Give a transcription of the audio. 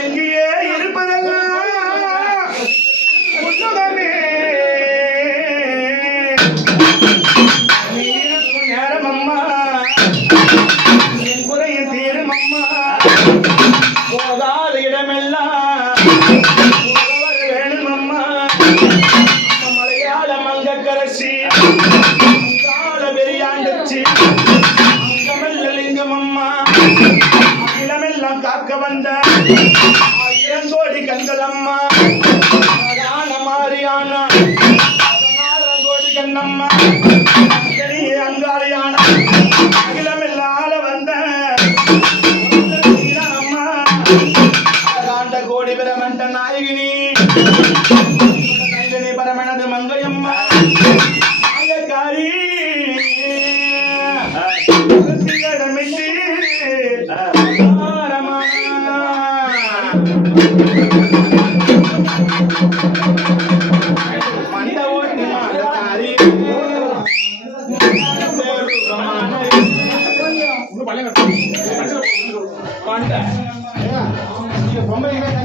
எங்கேயே இருப்பதெல்லாம் உன்னதமே. நீ இருக்கும் நேரம் அம்மா. என் குறையை தீரும் அம்மா. போகாத இடமெல்லாம் உறவர் வேணும் அம்மா. மலையாள மங்கக்கரசி கால பெரியாண்டச்சி அங்கமல்ல லிங்கம் அம்மா. அகிலமெல்லாம் காக்க வந்த ஆயிரம் கோடி கண்கள் அம்மா அழகான மாரியானா பதினாறாம் கோடி கண்ணம்மா. அங்கனியே அங்காளியான வந்த அம்மா அழகாண்ட கோடி பிரமண்ட நாயகினி. பொம்பளை